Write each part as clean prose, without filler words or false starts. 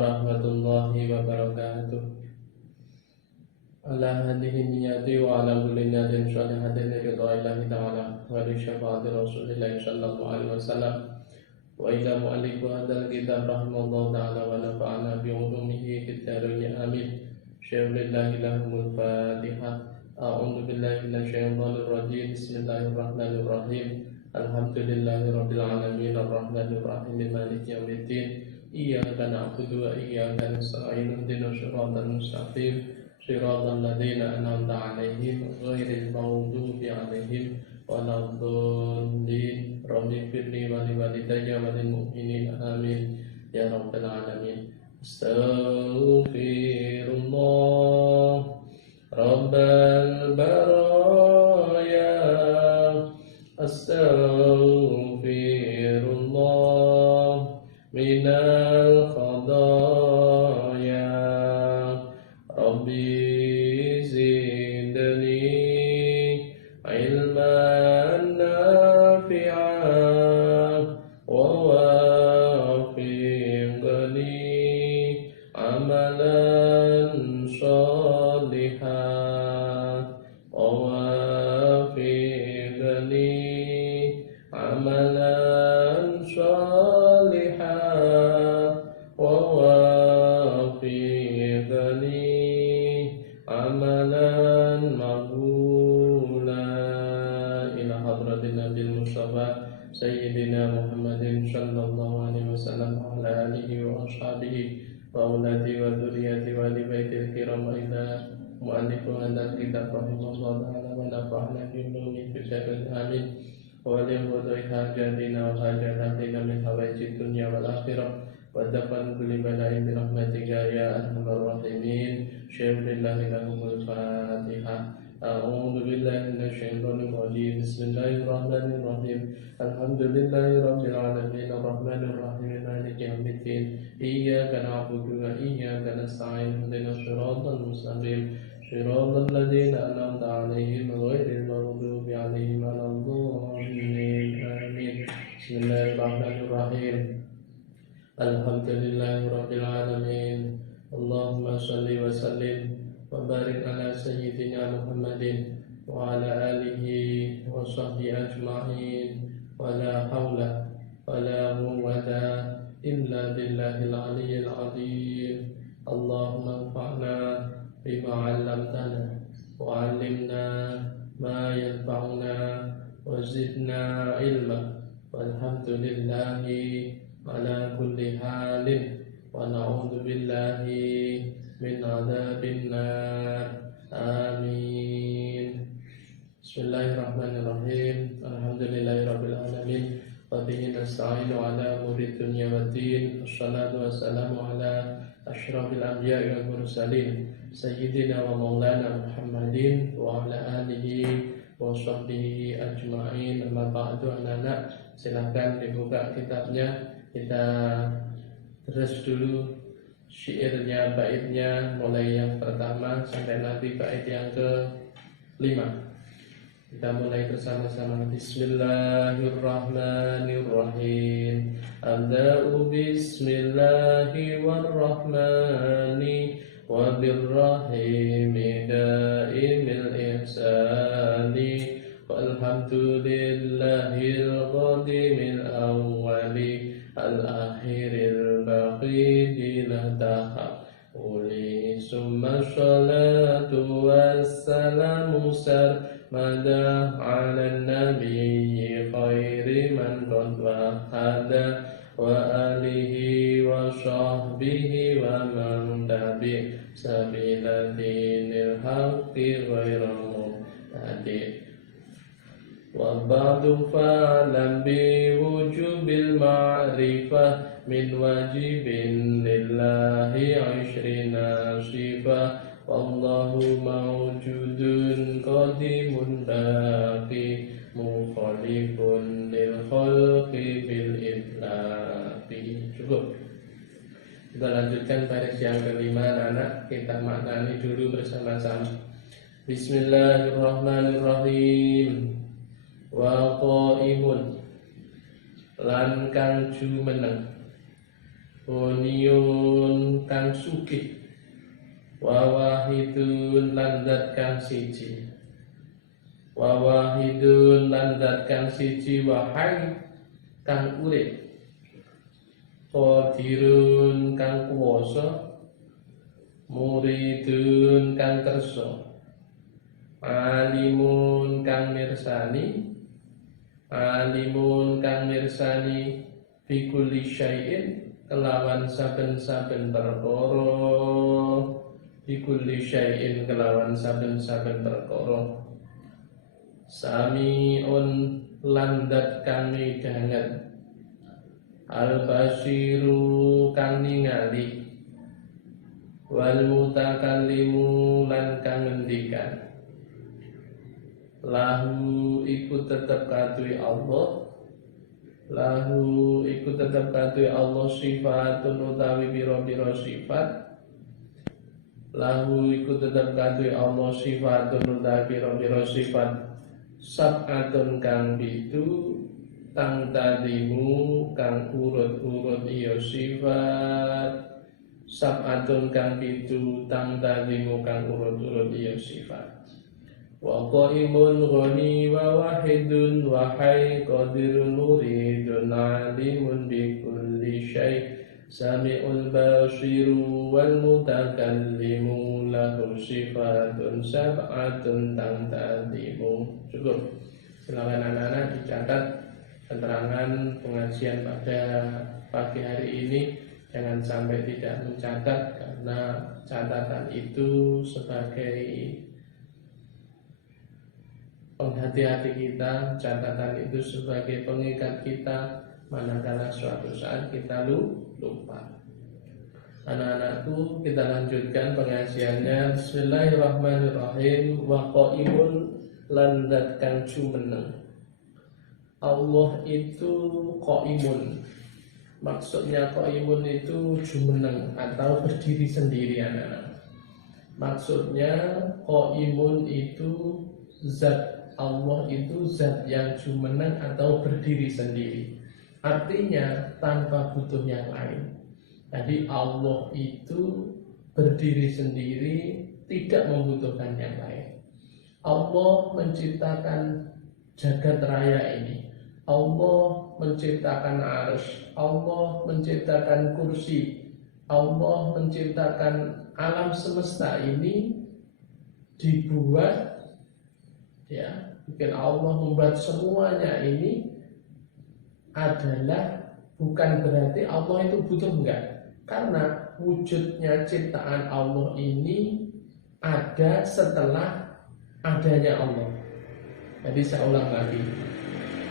warahmatullahi wabarakatuh. Ala hadhihi niyyati wa ala kulli niyatin shalihatin ridwa'illahi ta'ala wa li syafa'ati rasulillahi sallallahu alaihi wasallam wa ila mu'allifu hadzal kitab rahimallahu ta'ala wa nafa'ana bi ulumihi fid dharain amin. Syaikhlillahi lahumul fatihah. A'udzu billahi minasyaitonir rajim. Bismillahirrahmanirrahim. Alhamdulillahi rabbil alamin arrahmanir rahim maliki yaumiddin. Iyyaka na'budu wa iyyaka nasta'in ihdinas siratal mustaqim siratal ladzina an'amta 'alaihim ghairil maghdubi 'alaihim waladdallin. Rabbi firli wa li walidayya wa lil mu'minin amin ya rabbal alamin. Astaghfirullah rabbal baraya. Astaghfirullah minal khadaya. Rabbi zidni ilman nafi'an wa wafiqni amalan shalihan wa wafiqni amalan shalihan wa wafiqni amalan maqbula ila hadratin nabil mustafa sayyidina Muhammadin sallallahu alaihi wasallam wa ala alihi wa ashabihi wa auladi wa dzurriyyati wa li baitil kiram wa ila mu'allifu hadzal kitab rahimahullahu ta'ala wa nafa'ana bi ulumi fi syarril amin wa li hudai hajatina wa hajatina min hawaijid dunya wal akhirah wa dafan kulli bala'in bi rahmatika ya arhamar rahimin. Syaikhlillahi lahumul fatihah. A'udzu billahi minasyaitonir rajim. Bismillahirrahmanirrahim. Alhamdulillahi rabbil alamin arrahmanir rahim maliki yaumiddin. Iyyaka na'budu wa iyyaka nasta'in ihdinas siratal mustaqim siratal ladzina an'amta 'alaihim ghairil maghdubi 'alaihim waladdallin amin. Bismillahirrahmanirrahim. Alhamdulillahi rabbil alamin. Allahumma salli wa sallim wa barik ala sayyidina Muhammadin wa ala alihi wa sahbihi ajma'in. Wa la hawla wa la quwwata illa billahil aliyyil azim. Allahumma anfa'na bima 'allamtana wa 'allimna ma yanfa'una wa zidna ilma. Walhamdulillahi ala kulli halin wa na'udzu billahi min adzabin nar. Amin. Bismillahirrahmanirrahim. Alhamdulillahirabbil alamin. Wa bihi nasta'inu ala umuri dunya waddin. Wassalatu wassalamu ala asyrafil anbiya'i wal mursalin sayyidina wa maulana Muhammadin wa ala alihi wa sahbihi ajma'in. Amma ba'du. Anak-anak, silahkan dibuka kitabnya. Kita terus dulu syairnya, baitnya, mulai yang pertama sampai nanti bait yang ke-5. Kita mulai bersama-sama. Bismillahirrahmanirrahim. Abda'u bismillahi warrahmani wa birrahimi da'imil ihsani walhamdulillahil qadimil awwali al-akhiril baqi la tahawuli. Summa sholatu wassalamu sarmada ala nabiyyi khairi man qad wahada wa alihi wa sahbihi wa man tabi' sabila dinil haqqi ghairu muhtadi. Wa ba'du fa'lam bi wujubil ma'rifah min wajibin lillahi 'ishrina sifah. Wallahu mawjudun qadimun baqi mukhalifun lil khalqi bil itlaqi. Cukup. Kita lanjutkan baris yang kelima, anak. Kita maknani dulu bersama-sama. Bismillahirrahmanirrahim. Wa qaimun lan kang jumeneng, Uniun kang sugih, wa wahidun lan zat kang siji, wa wahidun lan zat kang siji, wa hayy kang urip, qadirun kang kuwasa, muridun kang kersa, alimun kang mirsani, alimun kang mirsani fi kulli syai'in kelawan saben-saben perkara, fi kulli syai'in kelawan saben-saben perkara, sami'un lan zat kang midanget, al-basiru kang ningali, wal mutakallimu lan kang ngendikan, lahu iku tetep kaduwe Allah, lahu iku tetep kaduwe Allah sifatun utawi pira-pira sifat, lahu iku tetep kaduwe Allah sifatun utawi pira-pira sifat, sab'atun kang pitu, tang tadimu kang urut-urut iya sifat, sab'atun kang pitu, tang tadimu kang urut-urut iya sifat. Wa qaimun ghani wa wahidun wa hayy qadirun muridun alimun bi kulli syai', sami'ul basiru wal mutakallimu, lahu sifatun sab'atun tang tadimu. Cukup. Silakan anak-anak dicatat keterangan pengajian pada pagi hari ini. Jangan sampai tidak mencatat, karena catatan itu sebagai penghati-hati kita, catatan itu sebagai pengikat kita manakala suatu saat kita lupa. Anak-anakku, kita lanjutkan pengajiannya. Bismillahirrahmanirrahim. Wa qaimun lan zat kang jumeneng. Allah itu qaimun. Maksudnya qaimun itu jumeneng atau berdiri sendiri, anak-anak. Maksudnya qaimun itu zat, Allah itu zat yang jumeneng atau berdiri sendiri. Artinya tanpa butuh yang lain. Jadi Allah itu berdiri sendiri, tidak membutuhkan yang lain. Allah menciptakan jagat raya ini, Allah menciptakan arsy, Allah menciptakan kursi, Allah menciptakan alam semesta ini dibuat, ya, mungkin Allah membuat semuanya ini adalah bukan berarti Allah itu butuh, enggak. Karena wujudnya ciptaan Allah ini ada setelah adanya Allah. Jadi saya ulang lagi,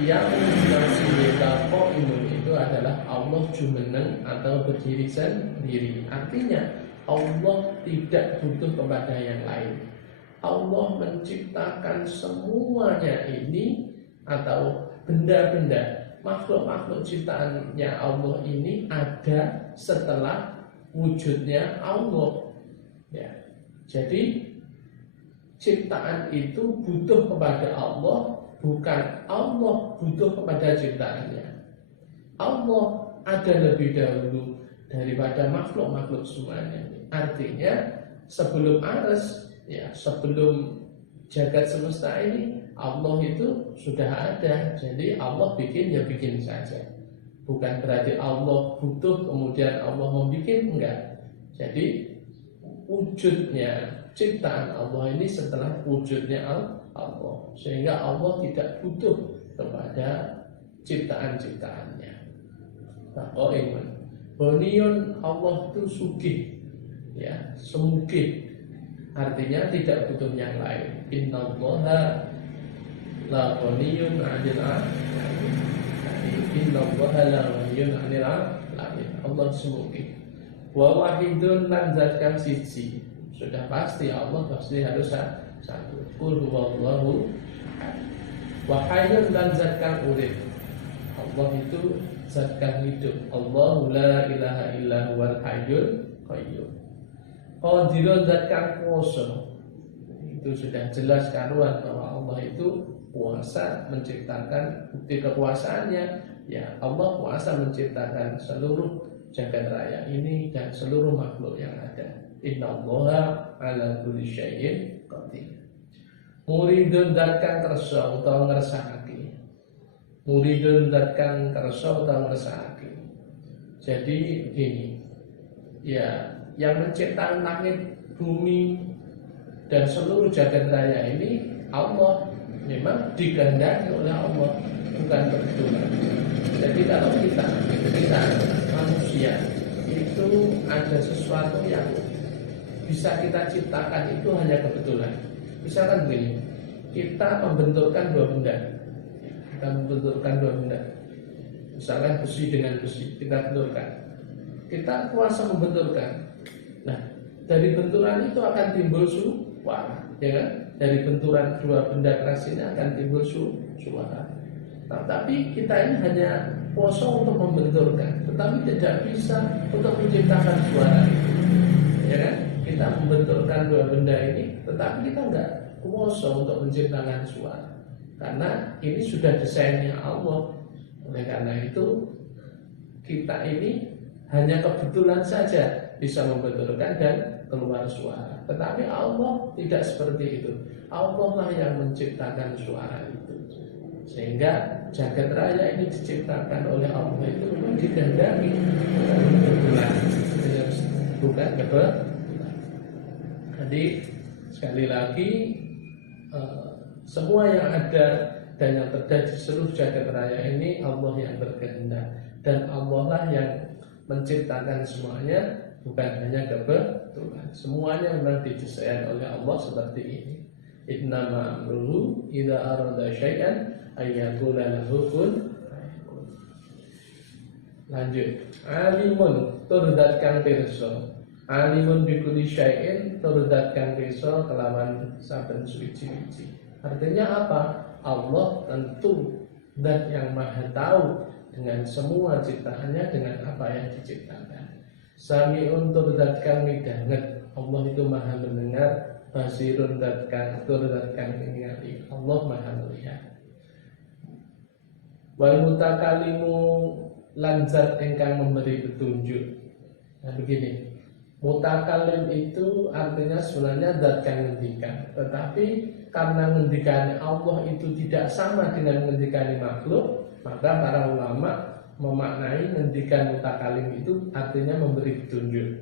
yang masih qaimun itu adalah Allah jumeneng atau berdiri sendiri. Artinya Allah tidak butuh kepada yang lain. Allah menciptakan semuanya ini atau benda-benda, makhluk-makhluk ciptaannya Allah ini ada setelah wujudnya Allah. Ya. Jadi ciptaan itu butuh kepada Allah, bukan Allah butuh kepada ciptaannya. Allah ada lebih dahulu daripada makhluk-makhluk semuanya. Artinya sebelum arsy, ya, sebelum jagat semesta ini Allah itu sudah ada. Jadi Allah bikin, ya bikin saja. Bukan berarti Allah butuh kemudian Allah membuat, enggak. Jadi wujudnya ciptaan Allah ini setelah wujudnya Allah, sehingga Allah tidak butuh kepada ciptaan-ciptaannya. Nah, qaimun Boniyun, Allah itu sugih, ya, semugih. Artinya tidak butuh yang lain. Innallaha la ghaniyun 'anil 'alamin. Innallaha la ghaniyun 'anil 'alamin. Allah semugih. Wa wahidun lan zat kang siji. Sudah pasti Allah pasti harus satu. Qul huwallahu ahad. Wa hayyun lan zat kang urip. Allah itu zat kang hidup. Allahu la ilaha illa huwal hayyul qayyum. Qadirun zat kang kuwasa. Itu sudah jelas karuan bahwa Allah itu kuasa menciptakan. Bukti kekuasaannya, ya, Allah kuasa menciptakan seluruh jagat raya ini dan seluruh makhluk yang ada. Innallaha ala kulli syai'in qadir. Muridun datkan kersa utawa ngersakake. Muridun datkan kersa utawa ngersakake. Jadi begini, ya yang menciptakan langit, bumi dan seluruh jagat raya ini Allah, memang digandani oleh Allah, bukan kebetulan. Jadi kalau kita manusia itu ada sesuatu yang bisa kita ciptakan itu hanya kebetulan. Misalkan begini, kita membenturkan dua benda. Misalkan besi dengan besi, kita benturkan. Kita kuasa membenturkan. Nah, dari benturan itu akan timbul suara, ya kan? Dari benturan dua benda keras ini akan timbul suara. Nah, tapi kita ini hanya kuasa untuk membenturkan, tetapi tidak bisa untuk menciptakan suara itu, ya kan? Kita membenturkan dua benda ini, tetapi kita enggak kuasa untuk menciptakan suara, karena ini sudah desainnya Allah. Oleh karena itu kita ini hanya kebetulan saja bisa membenturkan dan keluar suara. Tetapi Allah tidak seperti itu. Allah lah yang menciptakan suara itu. Sehingga jagat raya ini diciptakan oleh Allah itu memang digandani, bukan kebetulan. Jadi sekali lagi semua yang ada dan yang terjadi di seluruh jagat raya ini Allah yang berkehendak, dan Allah lah yang menciptakan semuanya, bukan hanya kebetulan. Semuanya memang didesain oleh Allah seperti ini. Innama amruhu idza arada syai'an ayyaqula lahu kun fayakun. Lanjut. Alimun turdatkan pirsa. Alimun bikulli syai'in turdatkan pirsa kelawan saben suci-suci. Artinya apa? Allah tentu zat yang maha tahu dengan semua ciptaannya, dengan apa yang diciptakan. Sami'un turdatkan midanget. Allah itu maha mendengar. Basirun turdatkan mengingat. Allah maha melihat. Wal mutakalimu lan zat ingkang memberi petunjuk. Nah begini, mutakalim itu artinya sebenarnya zat yang ngendikan, tetapi karena ngendikan Allah itu tidak sama dengan ngendikan makhluk, maka para ulama memaknai ngendikan mutakalim itu artinya memberi petunjuk.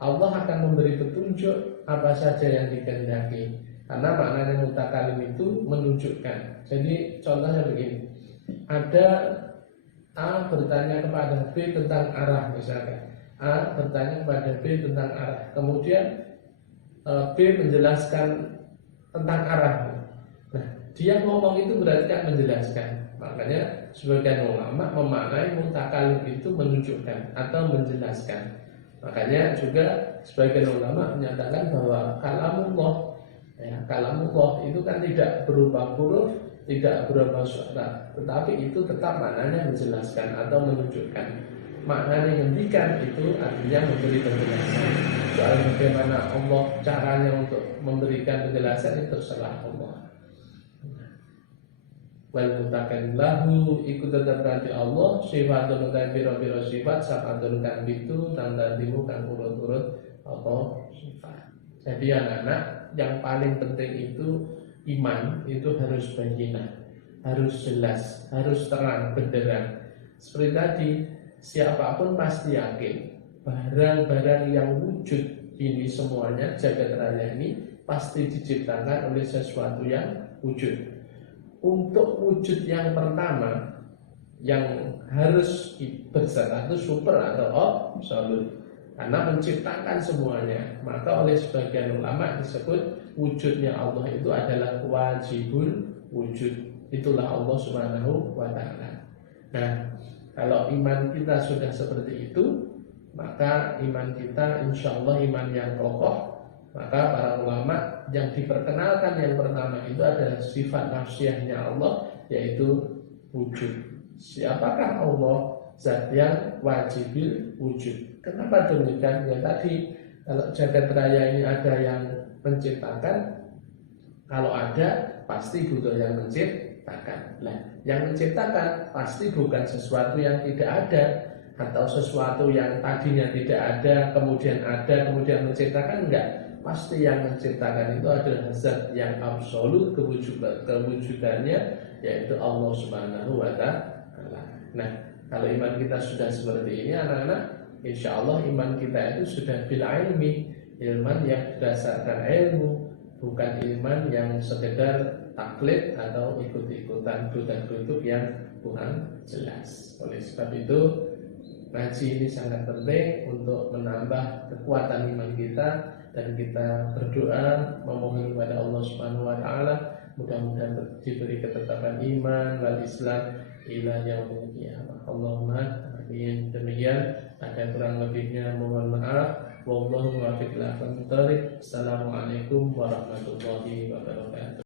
Allah akan memberi petunjuk apa saja yang dikehendaki, karena maknanya mutakalim itu menunjukkan. Jadi contohnya begini, ada A bertanya kepada B tentang arah, misalkan A bertanya kepada B tentang arah, kemudian B menjelaskan tentang arah. Nah, dia ngomong itu berarti kan menjelaskan. Makanya sebagian ulama memaknai mutakalim itu menunjukkan atau menjelaskan. Makanya juga sebagian ulama menyatakan bahwa kalamullah, ya, kalamullah itu kan tidak berupa huruf, tidak berupa suara, tetapi itu tetap maknanya menjelaskan atau menunjukkan. Maknanya ngendikan itu artinya memberi penjelasan. Soal bagaimana Allah caranya untuk memberikan penjelasan itu terserah Allah. Wal mutakan lahu ikut tetap nanti Allah sifatun kan biro-biro sifat safatun kan itu tanda timu kan urut-urut apa sifat. Jadi anak-anak yang paling penting itu iman itu harus bayyinah, harus jelas, harus terang benderang. Seperti tadi, siapapun pasti yakin barang-barang yang wujud ini semuanya jagat raya ini pasti diciptakan oleh sesuatu yang wujud. Untuk wujud yang pertama yang harus berstatus super atau absolut, karena menciptakan semuanya, maka oleh sebagian ulama disebut wujudnya Allah itu adalah wajibul wujud. Itulah Allah Subhanahu wa ta'ala. Nah, kalau iman kita sudah seperti itu, maka iman kita insya Allah iman yang kokoh. Maka para ulama yang diperkenalkan yang pertama itu adalah sifat nafsiyahnya Allah, yaitu wujud. Siapakah Allah? Zat yang wajibil wujud. Kenapa demikian? Ya tadi, kalau jagat raya ini ada yang menciptakan, kalau ada pasti butuh yang menciptakan. Nah, yang menciptakan pasti bukan sesuatu yang tidak ada. atau sesuatu yang tadinya tidak ada kemudian menciptakan, enggak. Pasti yang menciptakan itu adalah zat yang absolut kewujudannya, yaitu Allah Subhanahu wa Ta'ala. Nah, kalau iman kita sudah seperti ini anak-anak, insya Allah iman kita itu sudah bil ilmi, iman yang berdasarkan ilmu, bukan iman yang sekedar taklid atau ikut-ikutan kutub yang kurang jelas. Oleh sebab itu, ngaji ini sangat penting untuk menambah kekuatan iman kita, dan kita berdoa memohon kepada Allah Subhanahu wa Ta'ala mudah-mudahan diberi ketetapan iman wal Islam ila yaumil qiyamah. Allahumma amin. Demikian, ada kurang lebihnya mohon maaf. Wallahu muwaffiq ila aqwamit thoriq. Assalamualaikum warahmatullahi wabarakatuh.